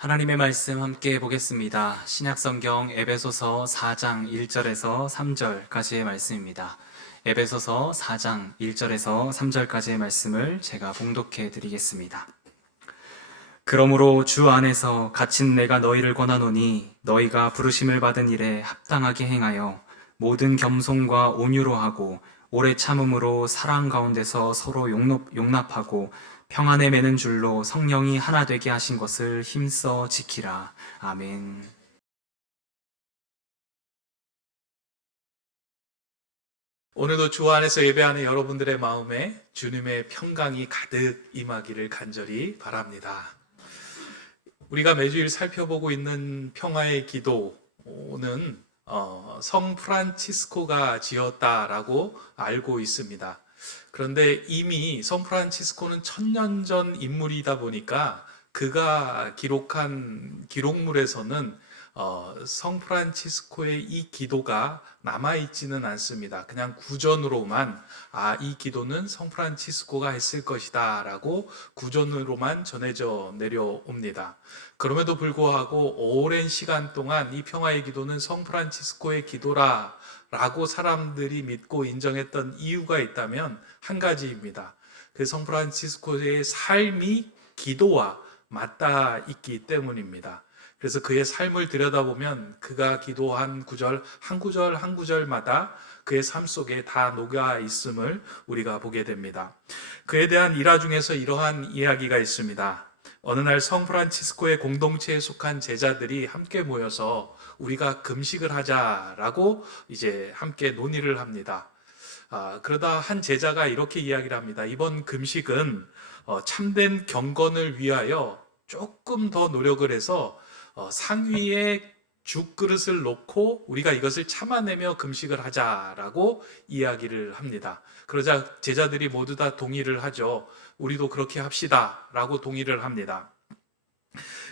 하나님의 말씀 함께 보겠습니다. 신약성경 에베소서 4장 1절에서 3절까지의 말씀입니다. 에베소서 4장 1절에서 3절까지의 말씀을 제가 봉독해 드리겠습니다. 그러므로 주 안에서 갇힌 내가 너희를 권하노니 너희가 부르심을 받은 일에 합당하게 행하여 모든 겸손과 온유로 하고 오래 참음으로 사랑 가운데서 서로 용납하고 평안에 매는 줄로 성령이 하나 되게 하신 것을 힘써 지키라. 아멘. 오늘도 주 안에서 예배하는 여러분들의 마음에 주님의 평강이 가득 임하기를 간절히 바랍니다. 우리가 매주일 살펴보고 있는 평화의 기도는 성 프란치스코가 지었다라고 알고 있습니다. 그런데 이미 성 프란치스코는 1000년 전 인물이다 보니까 그가 기록한 기록물에서는 성 프란치스코의 이 기도가 남아있지는 않습니다. 그냥 구전으로만 이 기도는 성 프란치스코가 했을 것이다 라고 구전으로만 전해져 내려옵니다. 그럼에도 불구하고 오랜 시간 동안 이 평화의 기도는 성 프란치스코의 기도라 라고 사람들이 믿고 인정했던 이유가 있다면 한 가지입니다. 그 성 프란치스코의 삶이 기도와 맞닿아 있기 때문입니다. 그래서 그의 삶을 들여다보면 그가 기도한 구절 한 구절 한 구절마다 그의 삶 속에 다 녹아 있음을 우리가 보게 됩니다. 그에 대한 일화 중에서 이러한 이야기가 있습니다. 어느 날 성 프란치스코의 공동체에 속한 제자들이 함께 모여서 우리가 금식을 하자라고 이제 함께 논의를 합니다. 그러다 한 제자가 이렇게 이야기를 합니다. 이번 금식은 참된 경건을 위하여 조금 더 노력을 해서 상위에 죽 그릇을 놓고 우리가 이것을 참아내며 금식을 하자라고 이야기를 합니다. 그러자 제자들이 모두 다 동의를 하죠. 우리도 그렇게 합시다 라고 동의를 합니다.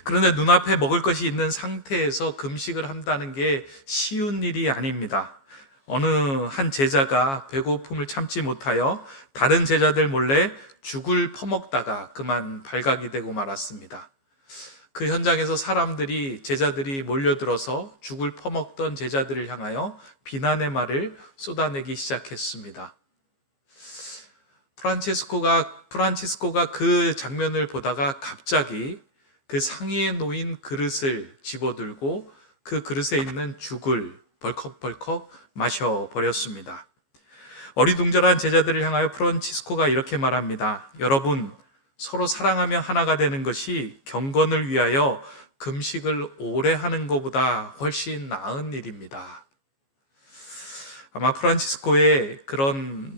그런데 눈앞에 먹을 것이 있는 상태에서 금식을 한다는 게 쉬운 일이 아닙니다. 어느 한 제자가 배고픔을 참지 못하여 다른 제자들 몰래 죽을 퍼먹다가 그만 발각이 되고 말았습니다. 그 현장에서 제자들이 몰려들어서 죽을 퍼먹던 제자들을 향하여 비난의 말을 쏟아내기 시작했습니다. 프란치스코가 그 장면을 보다가 갑자기 그 상위에 놓인 그릇을 집어들고 그 그릇에 있는 죽을 벌컥벌컥 마셔버렸습니다. 어리둥절한 제자들을 향하여 프란치스코가 이렇게 말합니다. 여러분, 서로 사랑하며 하나가 되는 것이 경건을 위하여 금식을 오래 하는 것보다 훨씬 나은 일입니다. 아마 프란치스코의 그런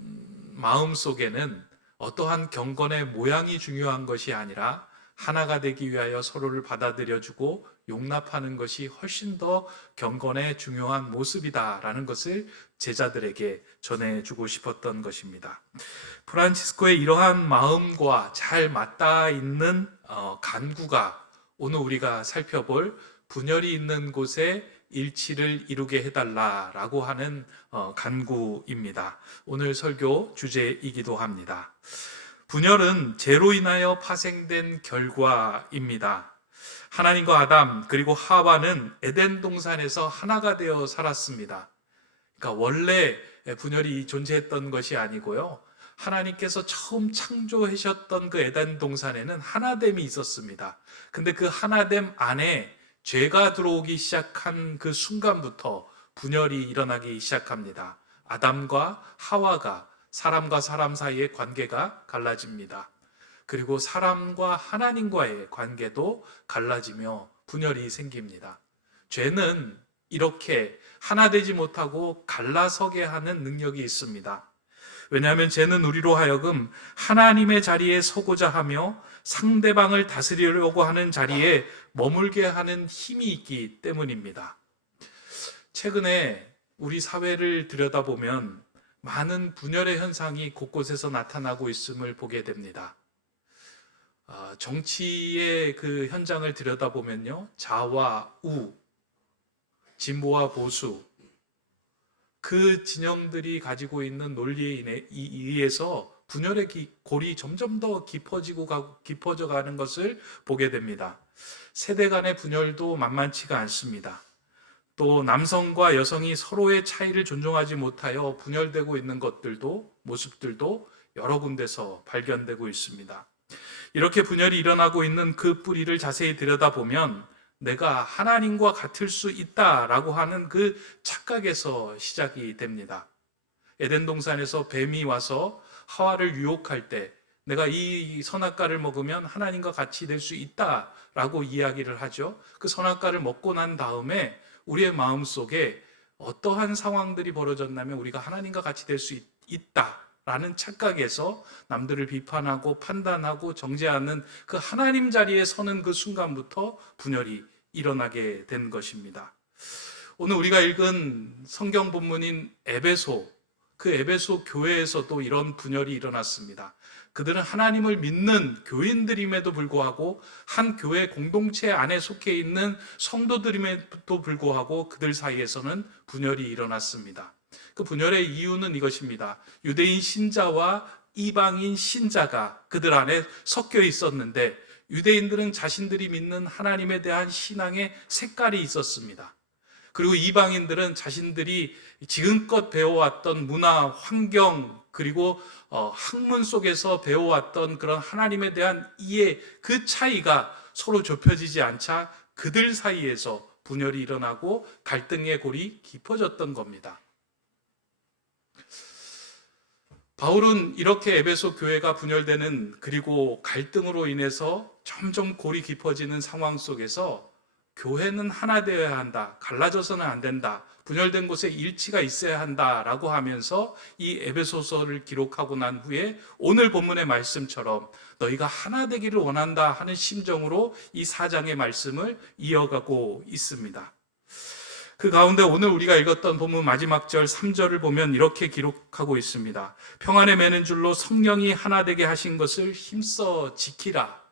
마음 속에는 어떠한 경건의 모양이 중요한 것이 아니라 하나가 되기 위하여 서로를 받아들여주고 용납하는 것이 훨씬 더 경건의 중요한 모습이다라는 것을 제자들에게 전해주고 싶었던 것입니다. 프란치스코의 이러한 마음과 잘 맞닿아 있는 간구가 오늘 우리가 살펴볼 분열이 있는 곳에 일치를 이루게 해달라라고 하는 간구입니다. 오늘 설교 주제이기도 합니다. 분열은 죄로 인하여 파생된 결과입니다. 하나님과 아담 그리고 하와는 에덴 동산에서 하나가 되어 살았습니다. 그러니까 원래 분열이 존재했던 것이 아니고요. 하나님께서 처음 창조하셨던 그 에덴 동산에는 하나됨이 있었습니다. 근데 그 하나됨 안에 죄가 들어오기 시작한 그 순간부터 분열이 일어나기 시작합니다. 아담과 하와가 사람과 사람 사이의 관계가 갈라집니다. 그리고 사람과 하나님과의 관계도 갈라지며 분열이 생깁니다. 죄는 이렇게 하나 되지 못하고 갈라서게 하는 능력이 있습니다. 왜냐하면 죄는 우리로 하여금 하나님의 자리에 서고자 하며 상대방을 다스리려고 하는 자리에 머물게 하는 힘이 있기 때문입니다. 최근에 우리 사회를 들여다보면 많은 분열의 현상이 곳곳에서 나타나고 있음을 보게 됩니다. 정치의 그 현장을 들여다보면요, 좌와 우, 진보와 보수, 그 진영들이 가지고 있는 논리에 의해서 분열의 골이 점점 더 깊어져 가는 것을 보게 됩니다. 세대 간의 분열도 만만치가 않습니다. 또 남성과 여성이 서로의 차이를 존중하지 못하여 분열되고 있는 모습들도 여러 군데서 발견되고 있습니다. 이렇게 분열이 일어나고 있는 그 뿌리를 자세히 들여다보면 내가 하나님과 같을 수 있다라고 하는 그 착각에서 시작이 됩니다. 에덴 동산에서 뱀이 와서 하와를 유혹할 때 내가 이 선악과를 먹으면 하나님과 같이 될 수 있다라고 이야기를 하죠. 그 선악과를 먹고 난 다음에 우리의 마음속에 어떠한 상황들이 벌어졌냐면 우리가 하나님과 같이 될 수 있다라는 착각에서 남들을 비판하고 판단하고 정죄하는 그 하나님 자리에 서는 그 순간부터 분열이 일어나게 된 것입니다. 오늘 우리가 읽은 성경 본문인 그 에베소 교회에서도 이런 분열이 일어났습니다. 그들은 하나님을 믿는 교인들임에도 불구하고 한 교회 공동체 안에 속해 있는 성도들임에도 불구하고 그들 사이에서는 분열이 일어났습니다. 그 분열의 이유는 이것입니다. 유대인 신자와 이방인 신자가 그들 안에 섞여 있었는데 유대인들은 자신들이 믿는 하나님에 대한 신앙의 색깔이 있었습니다. 그리고 이방인들은 자신들이 지금껏 배워왔던 문화, 환경, 그리고 학문 속에서 배워왔던 그런 하나님에 대한 이해, 그 차이가 서로 좁혀지지 않자 그들 사이에서 분열이 일어나고 갈등의 골이 깊어졌던 겁니다. 바울은 이렇게 에베소 교회가 분열되는 그리고 갈등으로 인해서 점점 골이 깊어지는 상황 속에서 교회는 하나 되어야 한다, 갈라져서는 안 된다, 분열된 곳에 일치가 있어야 한다라고 하면서 이 에베소서를 기록하고 난 후에 오늘 본문의 말씀처럼 너희가 하나 되기를 원한다 하는 심정으로 이 4장의 말씀을 이어가고 있습니다. 그 가운데 오늘 우리가 읽었던 본문 마지막 절 3절을 보면 이렇게 기록하고 있습니다. 평안에 매는 줄로 성령이 하나 되게 하신 것을 힘써 지키라.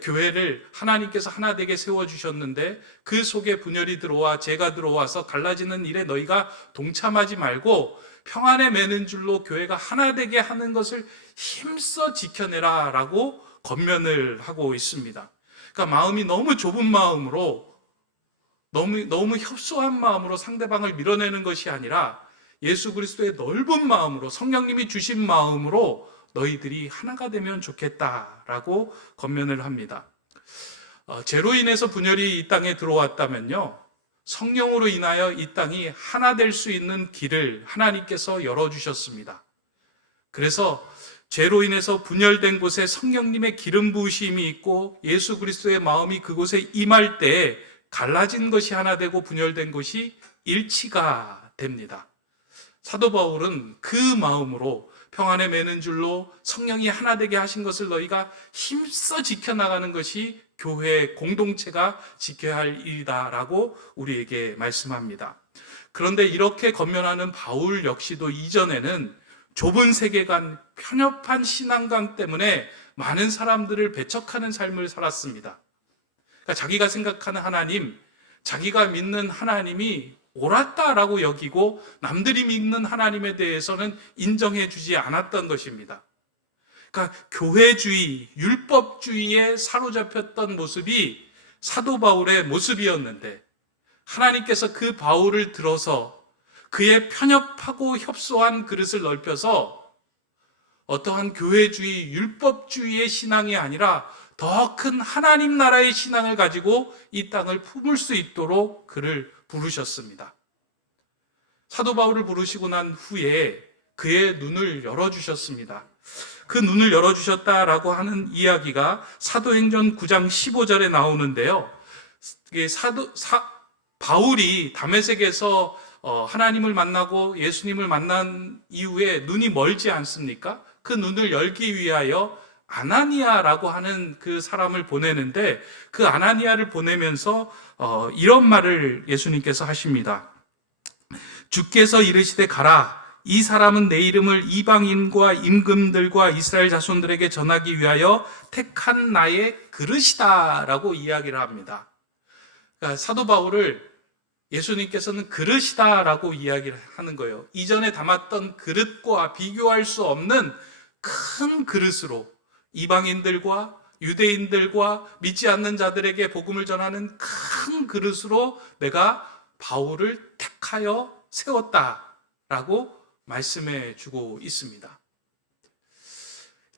교회를 하나님께서 하나 되게 세워주셨는데 그 속에 분열이 들어와 죄가 들어와서 갈라지는 일에 너희가 동참하지 말고 평안에 매는 줄로 교회가 하나 되게 하는 것을 힘써 지켜내라 라고 권면을 하고 있습니다. 그러니까 마음이 너무 좁은 마음으로 너무 협소한 마음으로 상대방을 밀어내는 것이 아니라 예수 그리스도의 넓은 마음으로 성령님이 주신 마음으로 너희들이 하나가 되면 좋겠다라고 권면을 합니다. 죄로 인해서 분열이 이 땅에 들어왔다면요, 성령으로 인하여 이 땅이 하나 될 수 있는 길을 하나님께서 열어주셨습니다. 그래서 죄로 인해서 분열된 곳에 성령님의 기름 부으심이 있고 예수 그리스도의 마음이 그곳에 임할 때 갈라진 것이 하나 되고 분열된 것이 일치가 됩니다. 사도 바울은 그 마음으로 평안에 매는 줄로 성령이 하나 되게 하신 것을 너희가 힘써 지켜나가는 것이 교회 공동체가 지켜야 할 일이다라고 우리에게 말씀합니다. 그런데 이렇게 권면하는 바울 역시도 이전에는 좁은 세계관, 편협한 신앙관 때문에 많은 사람들을 배척하는 삶을 살았습니다. 그러니까 자기가 생각하는 하나님, 자기가 믿는 하나님이 옳았다라고 여기고 남들이 믿는 하나님에 대해서는 인정해 주지 않았던 것입니다. 그러니까 교회주의, 율법주의에 사로잡혔던 모습이 사도 바울의 모습이었는데 하나님께서 그 바울을 들어서 그의 편협하고 협소한 그릇을 넓혀서 어떠한 교회주의, 율법주의의 신앙이 아니라 더 큰 하나님 나라의 신앙을 가지고 이 땅을 품을 수 있도록 그를 부르셨습니다. 사도 바울을 부르시고 난 후에 그의 눈을 열어주셨습니다. 그 눈을 열어주셨다라고 하는 이야기가 사도행전 9장 15절에 나오는데요. 바울이 다메섹에서 하나님을 만나고 예수님을 만난 이후에 눈이 멀지 않습니까? 그 눈을 열기 위하여 아나니아라고 하는 그 사람을 보내는데 그 아나니아를 보내면서 이런 말을 예수님께서 하십니다. 주께서 이르시되 가라. 이 사람은 내 이름을 이방인과 임금들과 이스라엘 자손들에게 전하기 위하여 택한 나의 그릇이다 라고 이야기를 합니다. 그러니까 사도 바울을 예수님께서는 그릇이다 라고 이야기를 하는 거예요. 이전에 담았던 그릇과 비교할 수 없는 큰 그릇으로 이방인들과 유대인들과 믿지 않는 자들에게 복음을 전하는 큰 그릇으로 내가 바울을 택하여 세웠다라고 말씀해 주고 있습니다.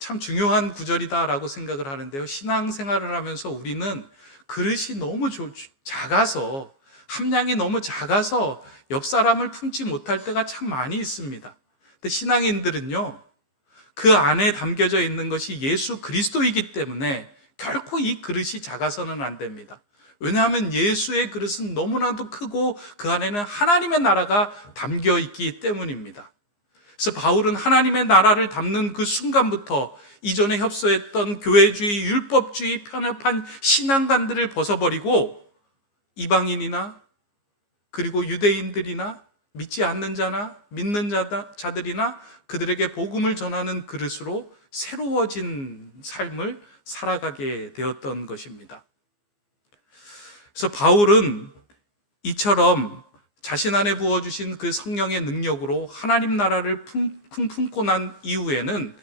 참 중요한 구절이다라고 생각을 하는데요. 신앙생활을 하면서 우리는 그릇이 너무 작아서, 함량이 너무 작아서 옆 사람을 품지 못할 때가 참 많이 있습니다. 근데 신앙인들은요, 그 안에 담겨져 있는 것이 예수 그리스도이기 때문에 결코 이 그릇이 작아서는 안 됩니다. 왜냐하면 예수의 그릇은 너무나도 크고 그 안에는 하나님의 나라가 담겨 있기 때문입니다. 그래서 바울은 하나님의 나라를 담는 그 순간부터 이전에 협소했던 교회주의, 율법주의, 편협한 신앙관들을 벗어버리고 이방인이나 그리고 유대인들이나 믿지 않는 자나 믿는 자들이나 그들에게 복음을 전하는 그릇으로 새로워진 삶을 살아가게 되었던 것입니다. 그래서 바울은 이처럼 자신 안에 부어주신 그 성령의 능력으로 하나님 나라를 품고 난 이후에는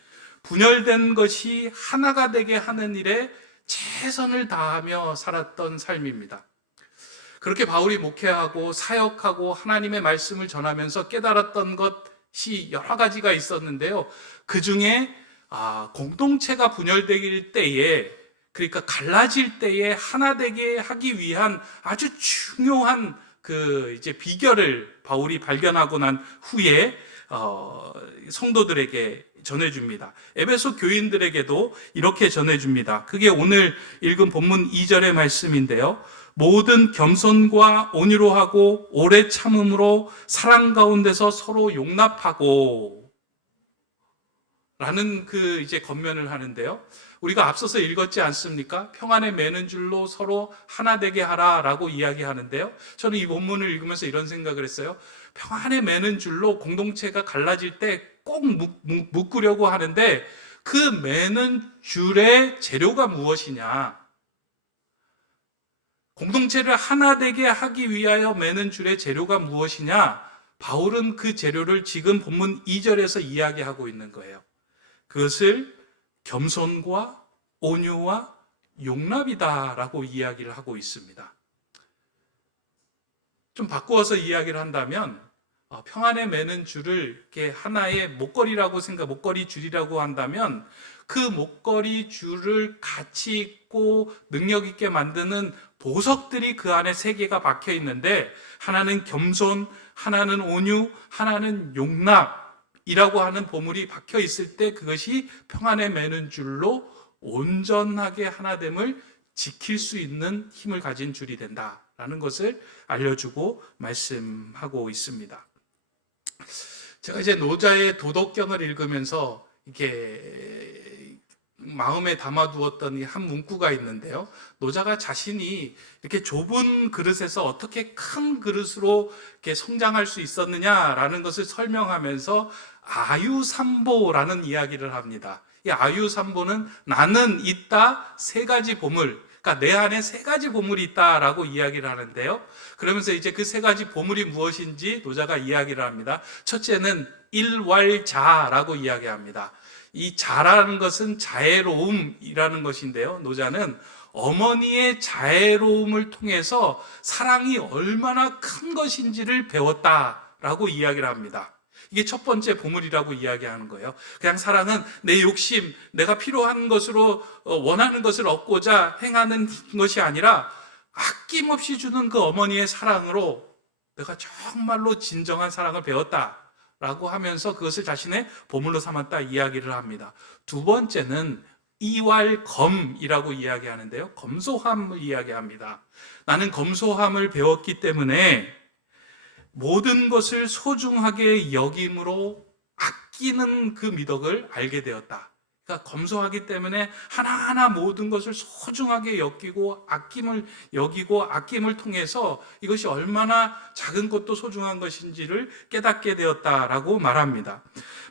분열된 것이 하나가 되게 하는 일에 최선을 다하며 살았던 삶입니다. 그렇게 바울이 목회하고 사역하고 하나님의 말씀을 전하면서 깨달았던 것이 여러 가지가 있었는데요. 그 중에 공동체가 분열될 때에, 그러니까 갈라질 때에 하나 되게 하기 위한 아주 중요한 비결을 바울이 발견하고 난 후에 성도들에게 전해줍니다. 에베소 교인들에게도 이렇게 전해줍니다. 그게 오늘 읽은 본문 2절의 말씀인데요. 모든 겸손과 온유로 하고 오래 참음으로 사랑 가운데서 서로 용납하고 라는 겉면을 하는데요. 우리가 앞서서 읽었지 않습니까? 평안에 매는 줄로 서로 하나 되게 하라라고 이야기하는데요. 저는 이 본문을 읽으면서 이런 생각을 했어요. 평안에 매는 줄로 공동체가 갈라질 때 꼭 묶으려고 하는데 그 매는 줄의 재료가 무엇이냐? 공동체를 하나 되게 하기 위하여 매는 줄의 재료가 무엇이냐? 바울은 그 재료를 지금 본문 2절에서 이야기하고 있는 거예요. 그것을 겸손과 온유와 용납이다라고 이야기를 하고 있습니다. 좀 바꾸어서 이야기를 한다면 평안에 매는 줄을 이렇게 하나의 목걸이 줄이라고 한다면 그 목걸이 줄을 가치 있고 능력 있게 만드는 보석들이 그 안에 3개가 박혀 있는데 하나는 겸손, 하나는 온유, 하나는 용납이라고 하는 보물이 박혀 있을 때 그것이 평안에 매는 줄로 온전하게 하나됨을 지킬 수 있는 힘을 가진 줄이 된다라는 것을 알려주고 말씀하고 있습니다. 제가 이제 노자의 도덕경을 읽으면서 이렇게 마음에 담아두었던 한 문구가 있는데요. 노자가 자신이 이렇게 좁은 그릇에서 어떻게 큰 그릇으로 이렇게 성장할 수 있었느냐라는 것을 설명하면서 아유삼보라는 이야기를 합니다. 이 아유삼보는 나는 있다 3가지 보물, 그러니까 내 안에 3가지 보물이 있다라고 이야기를 하는데요. 그러면서 이제 그 3가지 보물이 무엇인지 노자가 이야기를 합니다. 첫째는 일왈자라고 이야기합니다. 이 자라는 것은 자애로움이라는 것인데요. 노자는 어머니의 자애로움을 통해서 사랑이 얼마나 큰 것인지를 배웠다라고 이야기를 합니다. 이게 첫 번째 보물이라고 이야기하는 거예요. 그냥 사랑은 내 욕심, 내가 필요한 것으로 원하는 것을 얻고자 행하는 것이 아니라 아낌없이 주는 그 어머니의 사랑으로 내가 정말로 진정한 사랑을 배웠다라고 하면서 그것을 자신의 보물로 삼았다 이야기를 합니다. 두 번째는 이왈검이라고 이야기하는데요. 검소함을 이야기합니다. 나는 검소함을 배웠기 때문에 모든 것을 소중하게 여김으로 아끼는 그 미덕을 알게 되었다. 그러니까 검소하기 때문에 하나하나 모든 것을 소중하게 여기고 아낌을 통해서 이것이 얼마나 작은 것도 소중한 것인지를 깨닫게 되었다라고 말합니다.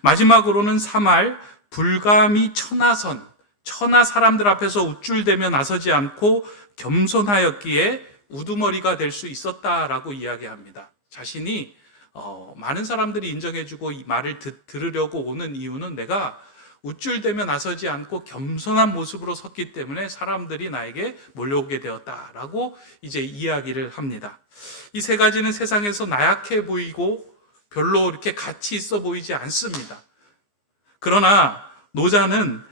마지막으로는 3할 불감이 천하 사람들 앞에서 우쭐대며 나서지 않고 겸손하였기에 우두머리가 될 수 있었다라고 이야기합니다. 자신이 많은 사람들이 인정해주고 이 말을 들으려고 오는 이유는 내가 우쭐대며 나서지 않고 겸손한 모습으로 섰기 때문에 사람들이 나에게 몰려오게 되었다라고 이제 이야기를 합니다. 이 세 가지는 세상에서 나약해 보이고 별로 이렇게 가치 있어 보이지 않습니다. 그러나 노자는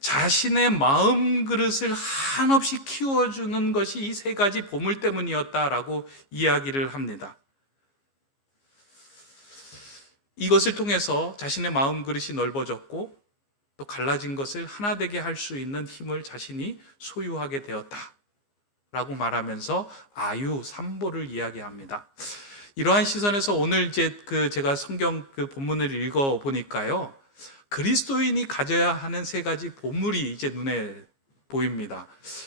자신의 마음 그릇을 한없이 키워주는 것이 이 세 가지 보물 때문이었다라고 이야기를 합니다. 이것을 통해서 자신의 마음 그릇이 넓어졌고 또 갈라진 것을 하나 되게 할 수 있는 힘을 자신이 소유하게 되었다라고 말하면서 아유 삼보를 이야기합니다. 이러한 시선에서 오늘 제가 성경 본문을 읽어 보니까요. 그리스도인이 가져야 하는 세 가지 보물이 이제 눈에 보입니다.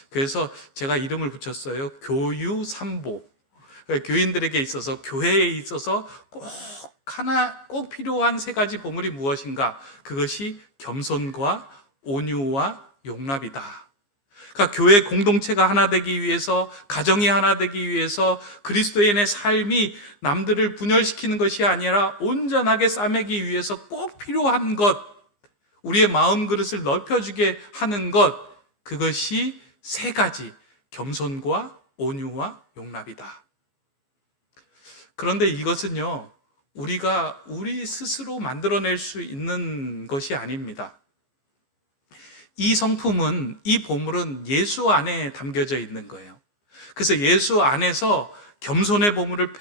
그래서 제가 이름을 붙였어요. 교유삼보. 교인들에게 있어서, 교회에 있어서 꼭 필요한 세 가지 보물이 무엇인가? 그것이 겸손과 온유와 용납이다. 그러니까 교회 공동체가 하나 되기 위해서, 가정이 하나 되기 위해서 그리스도인의 삶이 남들을 분열시키는 것이 아니라 온전하게 싸매기 위해서 꼭 필요한 것, 우리의 마음 그릇을 넓혀주게 하는 것, 그것이 세 가지, 겸손과 온유와 용납이다. 그런데 이것은요, 우리가 우리 스스로 만들어낼 수 있는 것이 아닙니다. 이 성품은, 이 보물은 예수 안에 담겨져 있는 거예요. 그래서 예수 안에서 겸손의 보물을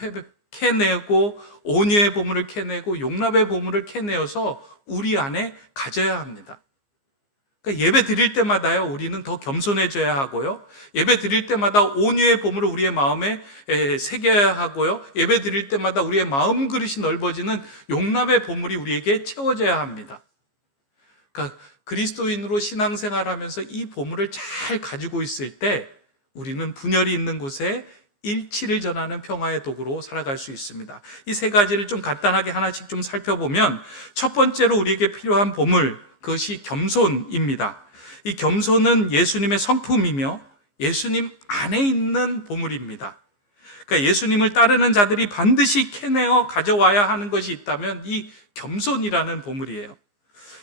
캐내고, 온유의 보물을 캐내고, 용납의 보물을 캐내어서 우리 안에 가져야 합니다. 그러니까 예배 드릴 때마다요, 우리는 더 겸손해져야 하고요. 예배 드릴 때마다 온유의 보물을 우리의 마음에 새겨야 하고요. 예배 드릴 때마다 우리의 마음 그릇이 넓어지는 용납의 보물이 우리에게 채워져야 합니다. 그러니까 그리스도인으로 신앙생활하면서 이 보물을 잘 가지고 있을 때 우리는 분열이 있는 곳에 일치를 전하는 평화의 도구로 살아갈 수 있습니다. 이 세 가지를 좀 간단하게 하나씩 좀 살펴보면 첫 번째로 우리에게 필요한 보물, 그것이 겸손입니다. 이 겸손은 예수님의 성품이며 예수님 안에 있는 보물입니다. 그러니까 예수님을 따르는 자들이 반드시 캐내어 가져와야 하는 것이 있다면 이 겸손이라는 보물이에요.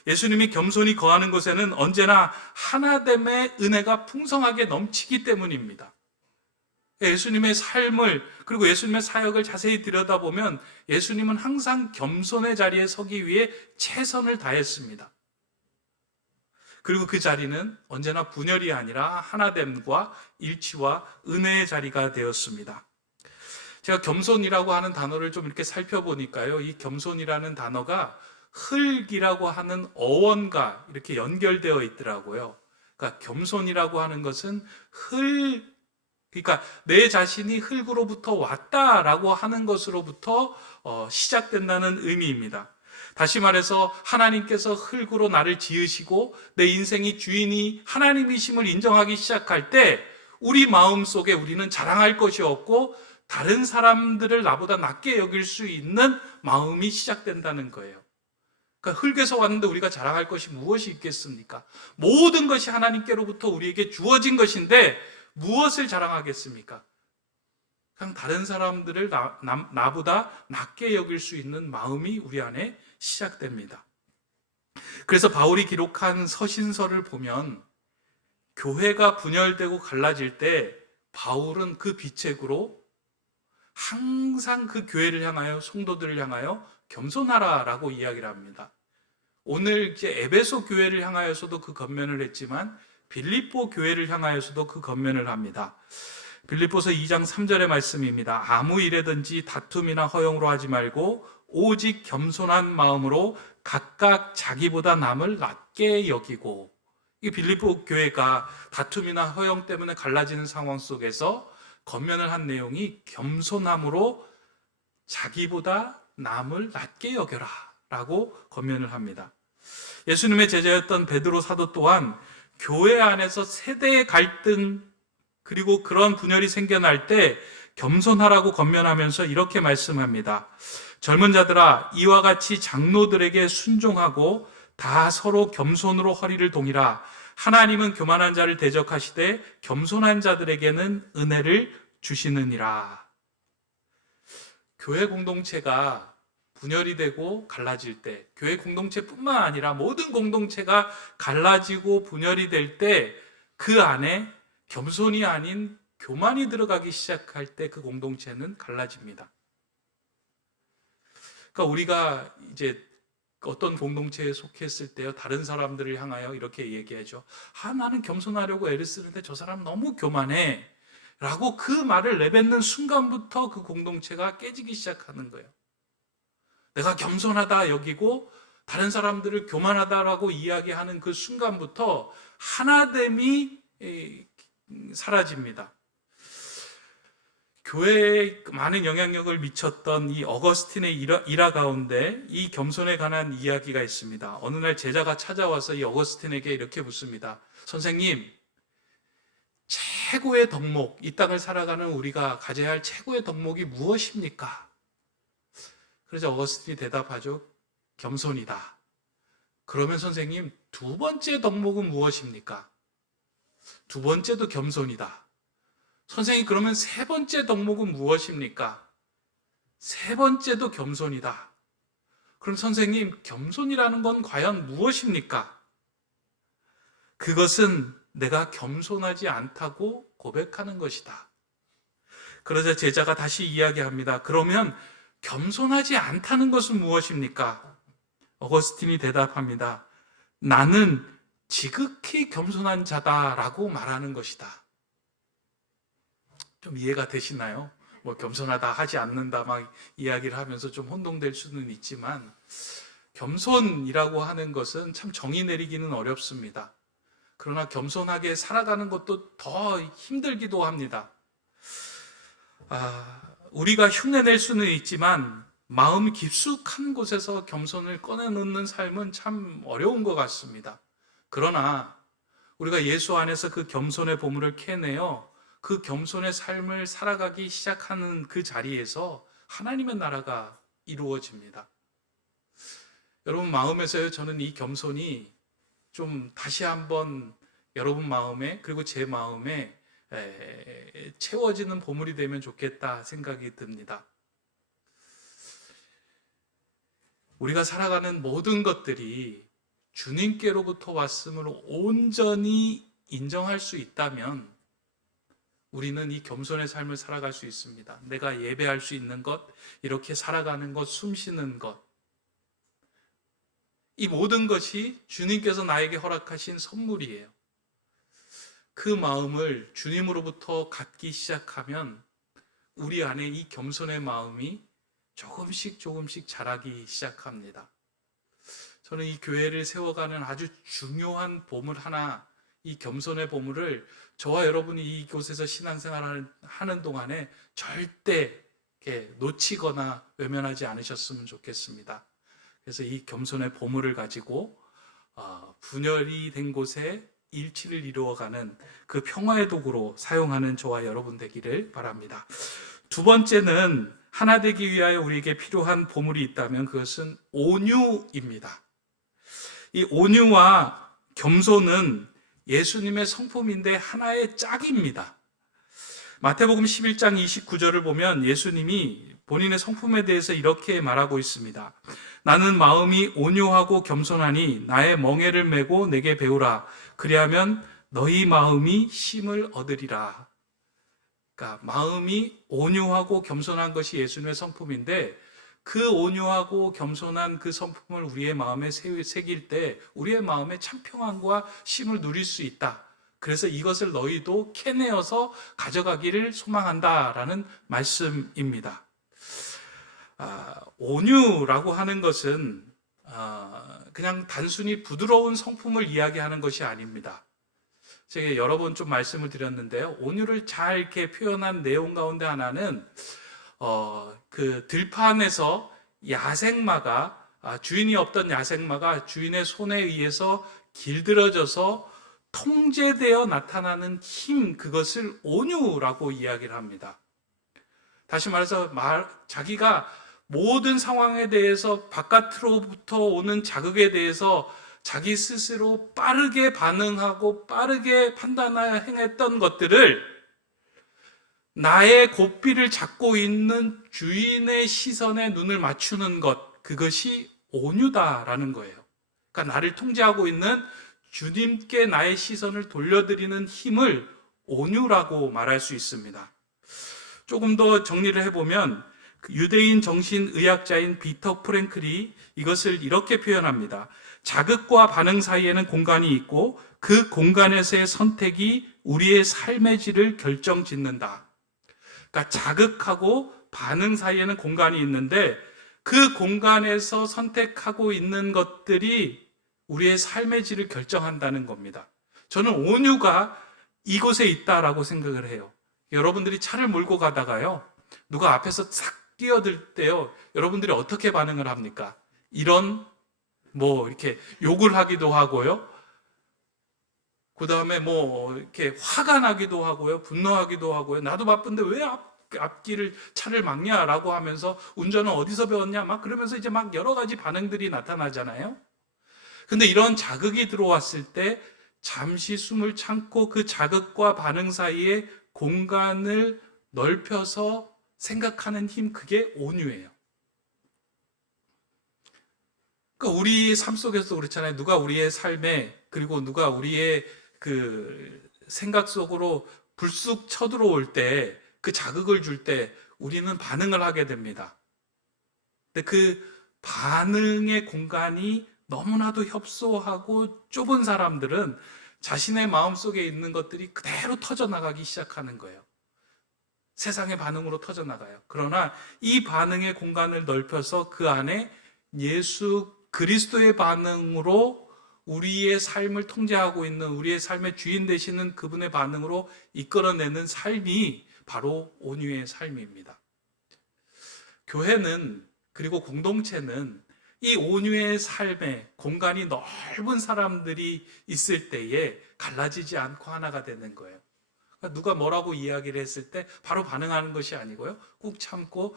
예수님이 겸손히 거하는 곳에는 언제나 하나됨의 은혜가 풍성하게 넘치기 때문입니다. 예수님의 삶을, 그리고 예수님의 사역을 자세히 들여다보면 예수님은 항상 겸손의 자리에 서기 위해 최선을 다했습니다. 그리고 그 자리는 언제나 분열이 아니라 하나됨과 일치와 은혜의 자리가 되었습니다. 제가 겸손이라고 하는 단어를 좀 이렇게 살펴보니까요, 이 겸손이라는 단어가 흙이라고 하는 어원과 이렇게 연결되어 있더라고요. 그러니까 겸손이라고 하는 것은 그러니까 내 자신이 흙으로부터 왔다라고 하는 것으로부터 시작된다는 의미입니다. 다시 말해서 하나님께서 흙으로 나를 지으시고 내 인생의 주인이 하나님이심을 인정하기 시작할 때 우리 마음속에 우리는 자랑할 것이 없고 다른 사람들을 나보다 낮게 여길 수 있는 마음이 시작된다는 거예요. 그러니까 흙에서 왔는데 우리가 자랑할 것이 무엇이 있겠습니까? 모든 것이 하나님께로부터 우리에게 주어진 것인데 무엇을 자랑하겠습니까? 그냥 다른 사람들을 나보다 낮게 여길 수 있는 마음이 우리 안에 시작됩니다. 그래서 바울이 기록한 서신서를 보면 교회가 분열되고 갈라질 때 바울은 그 비책으로 항상 그 교회를 향하여, 성도들을 향하여 겸손하라라고 이야기를 합니다. 오늘 이제 에베소 교회를 향하여서도 그 권면을 했지만 빌립보 교회를 향하여서도 그 권면을 합니다. 빌립보서 2장 3절의 말씀입니다. 아무 일에든지 다툼이나 허용으로 하지 말고 오직 겸손한 마음으로 각각 자기보다 남을 낮게 여기고, 이 빌립보 교회가 다툼이나 허용 때문에 갈라지는 상황 속에서 권면을 한 내용이 겸손함으로 자기보다 남을 낮게 여겨라 라고 권면을 합니다. 예수님의 제자였던 베드로 사도 또한 교회 안에서 세대의 갈등 그리고 그런 분열이 생겨날 때 겸손하라고 권면하면서 이렇게 말씀합니다. 젊은 자들아, 이와 같이 장로들에게 순종하고 다 서로 겸손으로 허리를 동이라. 하나님은 교만한 자를 대적하시되 겸손한 자들에게는 은혜를 주시느니라. 교회 공동체가 분열이 되고 갈라질 때, 교회 공동체뿐만 아니라 모든 공동체가 갈라지고 분열이 될 때 그 안에 겸손이 아닌 교만이 들어가기 시작할 때 그 공동체는 갈라집니다. 그러니까 우리가 이제 어떤 공동체에 속했을 때요, 다른 사람들을 향하여 이렇게 얘기하죠. 나는 겸손하려고 애를 쓰는데 저 사람 너무 교만해 라고 그 말을 내뱉는 순간부터 그 공동체가 깨지기 시작하는 거예요. 내가 겸손하다 여기고 다른 사람들을 교만하다라고 이야기하는 그 순간부터 하나됨이 사라집니다. 교회에 많은 영향력을 미쳤던 이 어거스틴의 일화 가운데 이 겸손에 관한 이야기가 있습니다. 어느 날 제자가 찾아와서 이 어거스틴에게 이렇게 묻습니다. 선생님, 최고의 덕목, 이 땅을 살아가는 우리가 가져야 할 최고의 덕목이 무엇입니까? 그래서 어거스틴이 대답하죠. 겸손이다. 그러면 선생님, 두 번째 덕목은 무엇입니까? 두 번째도 겸손이다. 선생님, 그러면 세 번째 덕목은 무엇입니까? 세 번째도 겸손이다. 그럼 선생님, 겸손이라는 건 과연 무엇입니까? 그것은 내가 겸손하지 않다고 고백하는 것이다. 그러자 제자가 다시 이야기합니다. 그러면 겸손하지 않다는 것은 무엇입니까? 어거스틴이 대답합니다. 나는 지극히 겸손한 자다라고 말하는 것이다. 좀 이해가 되시나요? 겸손하다 하지 않는다 막 이야기를 하면서 좀 혼동될 수는 있지만 겸손이라고 하는 것은 참 정의 내리기는 어렵습니다. 그러나 겸손하게 살아가는 것도 더 힘들기도 합니다. 우리가 흉내낼 수는 있지만 마음 깊숙한 곳에서 겸손을 꺼내놓는 삶은 참 어려운 것 같습니다. 그러나 우리가 예수 안에서 그 겸손의 보물을 캐내어 그 겸손의 삶을 살아가기 시작하는 그 자리에서 하나님의 나라가 이루어집니다. 여러분 마음에서요, 저는 이 겸손이 좀 다시 한번 여러분 마음에 그리고 제 마음에 채워지는 보물이 되면 좋겠다 생각이 듭니다. 우리가 살아가는 모든 것들이 주님께로부터 왔음을 온전히 인정할 수 있다면 우리는 이 겸손의 삶을 살아갈 수 있습니다. 내가 예배할 수 있는 것, 이렇게 살아가는 것, 숨 쉬는 것, 이 모든 것이 주님께서 나에게 허락하신 선물이에요. 그 마음을 주님으로부터 갖기 시작하면 우리 안에 이 겸손의 마음이 조금씩 자라기 시작합니다. 저는 이 교회를 세워가는 아주 중요한 보물 하나, 이 겸손의 보물을 저와 여러분이 이곳에서 신앙생활을 하는 동안에 절대 놓치거나 외면하지 않으셨으면 좋겠습니다. 그래서 이 겸손의 보물을 가지고 분열이 된 곳에 일치를 이루어가는 그 평화의 도구로 사용하는 저와 여러분 되기를 바랍니다. 두 번째는 하나 되기 위하여 우리에게 필요한 보물이 있다면 그것은 온유입니다. 이 온유와 겸손은 예수님의 성품인데 하나의 짝입니다. 마태복음 11장 29절을 보면 예수님이 본인의 성품에 대해서 이렇게 말하고 있습니다. 나는 마음이 온유하고 겸손하니 나의 멍에를 메고 내게 배우라. 그리하면 너희 마음이 쉼을 얻으리라. 그러니까 마음이 온유하고 겸손한 것이 예수님의 성품인데 그 온유하고 겸손한 그 성품을 우리의 마음에 새길 때 우리의 마음에 참 평안과 쉼을 누릴 수 있다. 그래서 이것을 너희도 캐내어서 가져가기를 소망한다라는 말씀입니다. 온유라고 하는 것은 그냥 단순히 부드러운 성품을 이야기하는 것이 아닙니다. 제가 여러 번 좀 말씀을 드렸는데요. 온유를 잘 이렇게 표현한 내용 가운데 하나는 그 들판에서 야생마가 주인이 없던 야생마가 주인의 손에 의해서 길들여져서 통제되어 나타나는 힘, 그것을 온유라고 이야기를 합니다. 다시 말해서 자기가 모든 상황에 대해서 바깥으로부터 오는 자극에 대해서 자기 스스로 빠르게 반응하고 빠르게 판단하여 행했던 것들을 나의 고삐를 잡고 있는 주인의 시선에 눈을 맞추는 것, 그것이 온유다라는 거예요. 그러니까 나를 통제하고 있는 주님께 나의 시선을 돌려드리는 힘을 온유라고 말할 수 있습니다. 조금 더 정리를 해보면 유대인 정신의학자인 비터 프랭클이 이것을 이렇게 표현합니다. 자극과 반응 사이에는 공간이 있고 그 공간에서의 선택이 우리의 삶의 질을 결정짓는다. 그러니까 자극하고 반응 사이에는 공간이 있는데 그 공간에서 선택하고 있는 것들이 우리의 삶의 질을 결정한다는 겁니다. 저는 온유가 이곳에 있다라고 생각을 해요. 여러분들이 차를 몰고 가다가요, 누가 앞에서 싹 뛰어들 때요, 여러분들이 어떻게 반응을 합니까? 이렇게 욕을 하기도 하고요, 그 다음에 이렇게 화가 나기도 하고요, 분노하기도 하고요, 나도 바쁜데 왜 앞길을 차를 막냐라고 하면서 운전은 어디서 배웠냐 막 그러면서 이제 막 여러 가지 반응들이 나타나잖아요. 근데 이런 자극이 들어왔을 때 잠시 숨을 참고 그 자극과 반응 사이에 공간을 넓혀서 생각하는 힘, 그게 온유예요. 그러니까 우리 삶 속에서 그렇잖아요. 누가 우리의 삶에, 그리고 누가 우리의 그 생각 속으로 불쑥 쳐들어올 때, 그 자극을 줄 때 우리는 반응을 하게 됩니다. 근데 그 반응의 공간이 너무나도 협소하고 좁은 사람들은 자신의 마음속에 있는 것들이 그대로 터져나가기 시작하는 거예요. 세상의 반응으로 터져나가요. 그러나 이 반응의 공간을 넓혀서 그 안에 예수 그리스도의 반응으로 우리의 삶을 통제하고 있는, 우리의 삶의 주인 되시는 그분의 반응으로 이끌어내는 삶이 바로 온유의 삶입니다. 교회는, 그리고 공동체는 이 온유의 삶에 공간이 넓은 사람들이 있을 때에 갈라지지 않고 하나가 되는 거예요. 그러니까 누가 뭐라고 이야기를 했을 때 바로 반응하는 것이 아니고요, 꾹 참고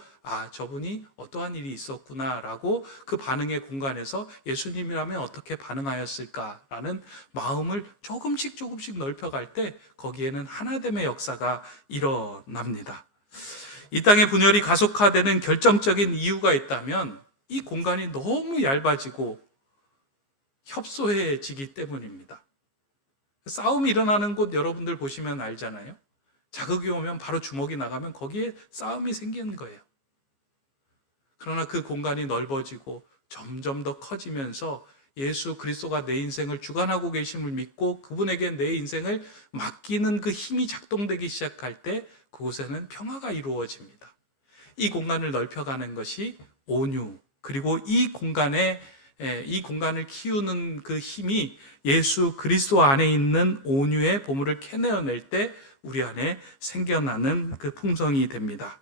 저분이 어떠한 일이 있었구나라고 그 반응의 공간에서 예수님이라면 어떻게 반응하였을까라는 마음을 조금씩 넓혀갈 때 거기에는 하나됨의 역사가 일어납니다. 이 땅의 분열이 가속화되는 결정적인 이유가 있다면 이 공간이 너무 얇아지고 협소해지기 때문입니다. 싸움이 일어나는 곳 여러분들 보시면 알잖아요. 자극이 오면 바로 주먹이 나가면 거기에 싸움이 생기는 거예요. 그러나 그 공간이 넓어지고 점점 더 커지면서 예수 그리스도가 내 인생을 주관하고 계심을 믿고 그분에게 내 인생을 맡기는 그 힘이 작동되기 시작할 때 그곳에는 평화가 이루어집니다. 이 공간을 넓혀가는 것이 온유, 그리고 이 공간을 키우는 그 힘이 예수 그리스도 안에 있는 온유의 보물을 캐내어낼 때 우리 안에 생겨나는 그 품성이 됩니다.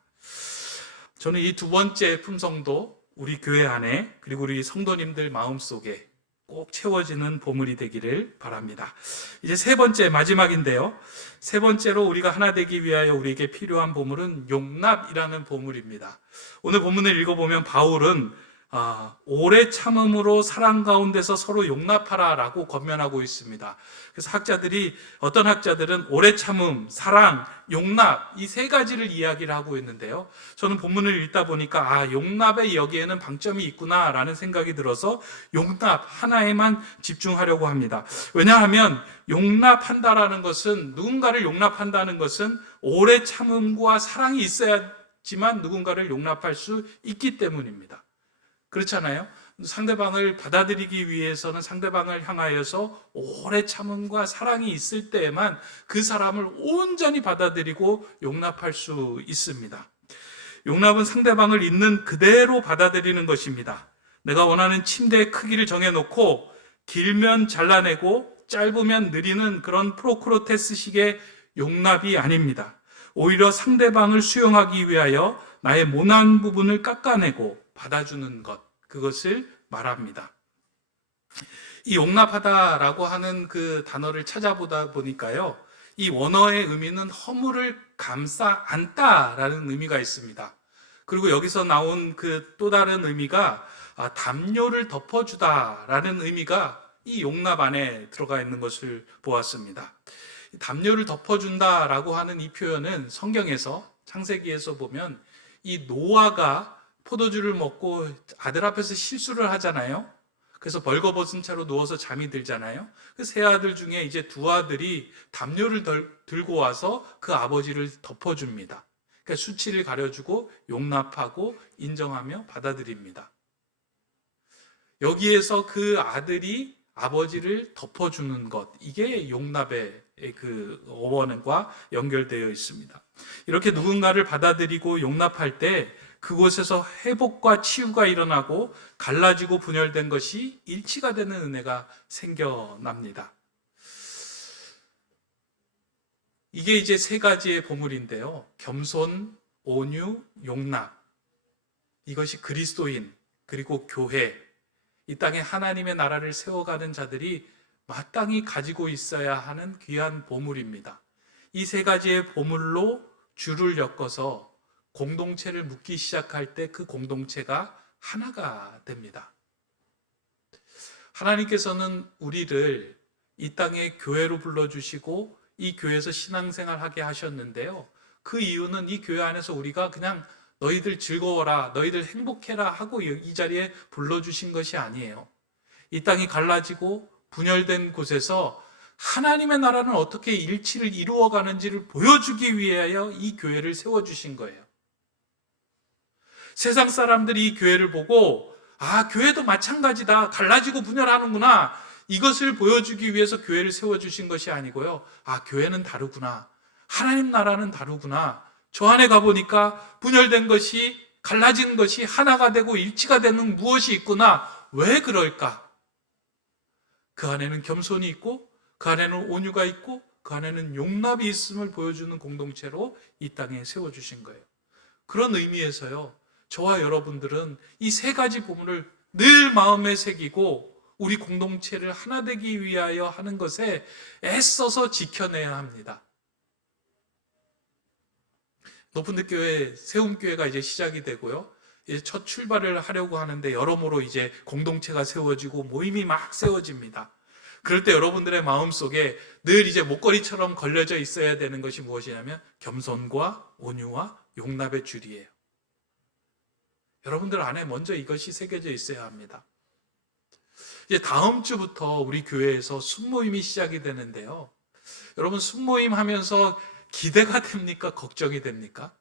저는 이 두 번째 품성도 우리 교회 안에, 그리고 우리 성도님들 마음속에 꼭 채워지는 보물이 되기를 바랍니다. 이제 세 번째, 마지막인데요. 세 번째로 우리가 하나 되기 위하여 우리에게 필요한 보물은 용납이라는 보물입니다. 오늘 본문을 읽어보면 바울은 오래 참음으로 사랑 가운데서 서로 용납하라라고 권면하고 있습니다. 그래서 어떤 학자들은 오래 참음, 사랑, 용납, 이 세 가지를 이야기를 하고 있는데요. 저는 본문을 읽다 보니까 용납에 여기에는 방점이 있구나라는 생각이 들어서 용납 하나에만 집중하려고 합니다. 왜냐하면 용납한다라는 것은, 누군가를 용납한다는 것은 오래 참음과 사랑이 있어야지만 누군가를 용납할 수 있기 때문입니다. 그렇잖아요. 상대방을 받아들이기 위해서는 상대방을 향하여서 오래 참음과 사랑이 있을 때에만 그 사람을 온전히 받아들이고 용납할 수 있습니다. 용납은 상대방을 있는 그대로 받아들이는 것입니다. 내가 원하는 침대의 크기를 정해놓고 길면 잘라내고 짧으면 느리는 그런 프로크로테스식의 용납이 아닙니다. 오히려 상대방을 수용하기 위하여 나의 모난 부분을 깎아내고 받아주는 것, 그것을 말합니다. 이 용납하다라고 하는 그 단어를 찾아보다 보니까요, 이 원어의 의미는 허물을 감싸 안다라는 의미가 있습니다. 그리고 여기서 나온 그 또 다른 의미가 담요를 덮어주다라는 의미가 이 용납 안에 들어가 있는 것을 보았습니다. 담요를 덮어준다라고 하는 이 표현은 성경에서 창세기에서 보면 이 노아가 포도주를 먹고 아들 앞에서 실수를 하잖아요. 그래서 벌거벗은 채로 누워서 잠이 들잖아요. 그 세 아들 중에 이제 두 아들이 담요를 들고 와서 그 아버지를 덮어줍니다. 그러니까 수치를 가려주고 용납하고 인정하며 받아들입니다. 여기에서 그 아들이 아버지를 덮어주는 것, 이게 용납의 그 어원과 연결되어 있습니다. 이렇게 누군가를 받아들이고 용납할 때 그곳에서 회복과 치유가 일어나고 갈라지고 분열된 것이 일치가 되는 은혜가 생겨납니다. 이게 이제 세 가지의 보물인데요. 겸손, 온유, 용납. 이것이 그리스도인, 그리고 교회, 이 땅에 하나님의 나라를 세워가는 자들이 마땅히 가지고 있어야 하는 귀한 보물입니다. 이 세 가지의 보물로 줄을 엮어서 공동체를 묶기 시작할 때 그 공동체가 하나가 됩니다. 하나님께서는 우리를 이 땅에 교회로 불러주시고 이 교회에서 신앙생활하게 하셨는데요. 그 이유는 이 교회 안에서 우리가 그냥 너희들 즐거워라, 너희들 행복해라 하고 이 자리에 불러주신 것이 아니에요. 이 땅이 갈라지고 분열된 곳에서 하나님의 나라는 어떻게 일치를 이루어가는지를 보여주기 위하여 이 교회를 세워주신 거예요. 세상 사람들이 이 교회를 보고 교회도 마찬가지다, 갈라지고 분열하는구나, 이것을 보여주기 위해서 교회를 세워주신 것이 아니고요. 교회는 다르구나, 하나님 나라는 다르구나, 저 안에 가보니까 분열된 것이, 갈라진 것이 하나가 되고 일치가 되는 무엇이 있구나. 왜 그럴까? 그 안에는 겸손이 있고, 그 안에는 온유가 있고, 그 안에는 용납이 있음을 보여주는 공동체로 이 땅에 세워주신 거예요. 그런 의미에서요, 저와 여러분들은 이 세 가지 부분을 늘 마음에 새기고 우리 공동체를 하나 되기 위하여 하는 것에 애써서 지켜내야 합니다. 높은들교회 세움교회가 이제 시작이 되고요. 이제 첫 출발을 하려고 하는데 여러모로 이제 공동체가 세워지고 모임이 막 세워집니다. 그럴 때 여러분들의 마음속에 늘 이제 목걸이처럼 걸려져 있어야 되는 것이 무엇이냐면 겸손과 온유와 용납의 줄이에요. 여러분들 안에 먼저 이것이 새겨져 있어야 합니다. 이제 다음 주부터 우리 교회에서 순모임이 시작이 되는데요. 여러분, 순모임 하면서 기대가 됩니까? 걱정이 됩니까?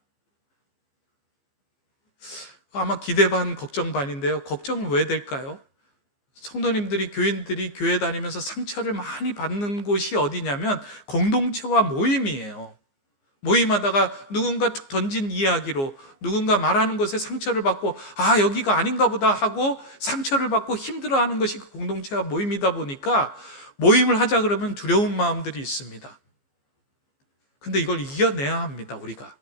아마 기대 반 걱정 반인데요. 걱정은 왜 될까요? 성도님들이, 교인들이 교회 다니면서 상처를 많이 받는 곳이 어디냐면 공동체와 모임이에요. 모임하다가 누군가 툭 던진 이야기로 누군가 말하는 것에 상처를 받고 여기가 아닌가 보다 하고 상처를 받고 힘들어하는 것이 그 공동체와 모임이다 보니까 모임을 하자 그러면 두려운 마음들이 있습니다. 근데 이걸 이겨내야 합니다. 우리가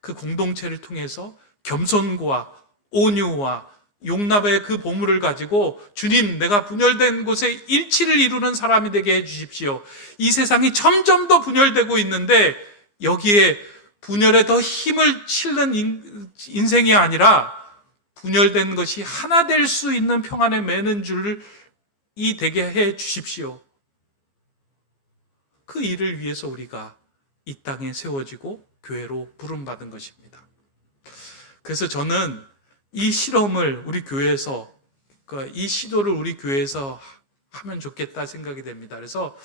그 공동체를 통해서 겸손과 온유와 용납의 그 보물을 가지고 주님, 내가 분열된 곳에 일치를 이루는 사람이 되게 해주십시오. 이 세상이 점점 더 분열되고 있는데 여기에 분열에 더 힘을 실는 인생이 아니라 분열된 것이 하나 될 수 있는 평안에 매는 줄을 되게 해 주십시오. 그 일을 위해서 우리가 이 땅에 세워지고 교회로 부름받은 것입니다. 그래서 저는 이 실험을 우리 교회에서, 이 시도를 우리 교회에서 하면 좋겠다 생각이 됩니다. 그래서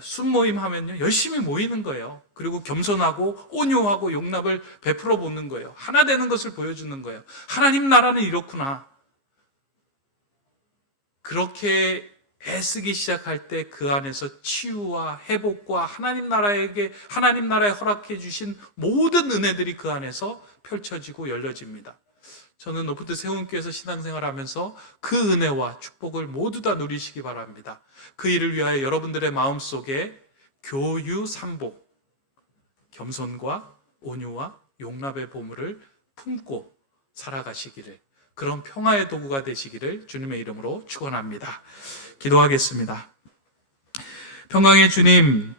순모임 하면요, 열심히 모이는 거예요. 그리고 겸손하고 온유하고 용납을 베풀어 보는 거예요. 하나 되는 것을 보여주는 거예요. 하나님 나라는 이렇구나. 그렇게 애쓰기 시작할 때 그 안에서 치유와 회복과 하나님 나라에 허락해 주신 모든 은혜들이 그 안에서 펼쳐지고 열려집니다. 저는 노프트 세움교회에서 신앙생활하면서 그 은혜와 축복을 모두 다 누리시기 바랍니다. 그 일을 위하여 여러분들의 마음속에 교유삼복, 겸손과 온유와 용납의 보물을 품고 살아가시기를, 그런 평화의 도구가 되시기를 주님의 이름으로 축원합니다. 기도하겠습니다. 평강의 주님,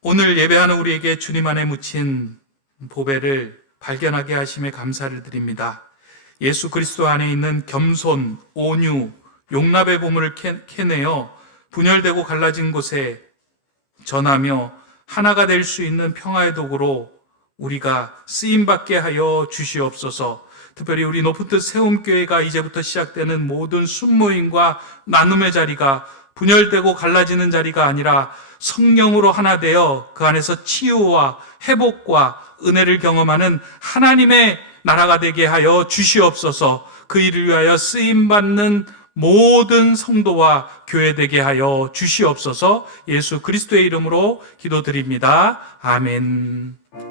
오늘 예배하는 우리에게 주님 안에 묻힌 보배를 발견하게 하심에 감사를 드립니다. 예수 그리스도 안에 있는 겸손, 온유, 용납의 보물을 캐내어 분열되고 갈라진 곳에 전하며 하나가 될 수 있는 평화의 도구로 우리가 쓰임받게 하여 주시옵소서. 특별히 우리 높은 뜻 세움교회가 이제부터 시작되는 모든 순모임과 나눔의 자리가 분열되고 갈라지는 자리가 아니라 성령으로 하나 되어 그 안에서 치유와 회복과 은혜를 경험하는 하나님의 나라가 되게 하여 주시옵소서. 그 일을 위하여 쓰임받는 모든 성도와 교회 되게 하여 주시옵소서. 예수 그리스도의 이름으로 기도드립니다. 아멘.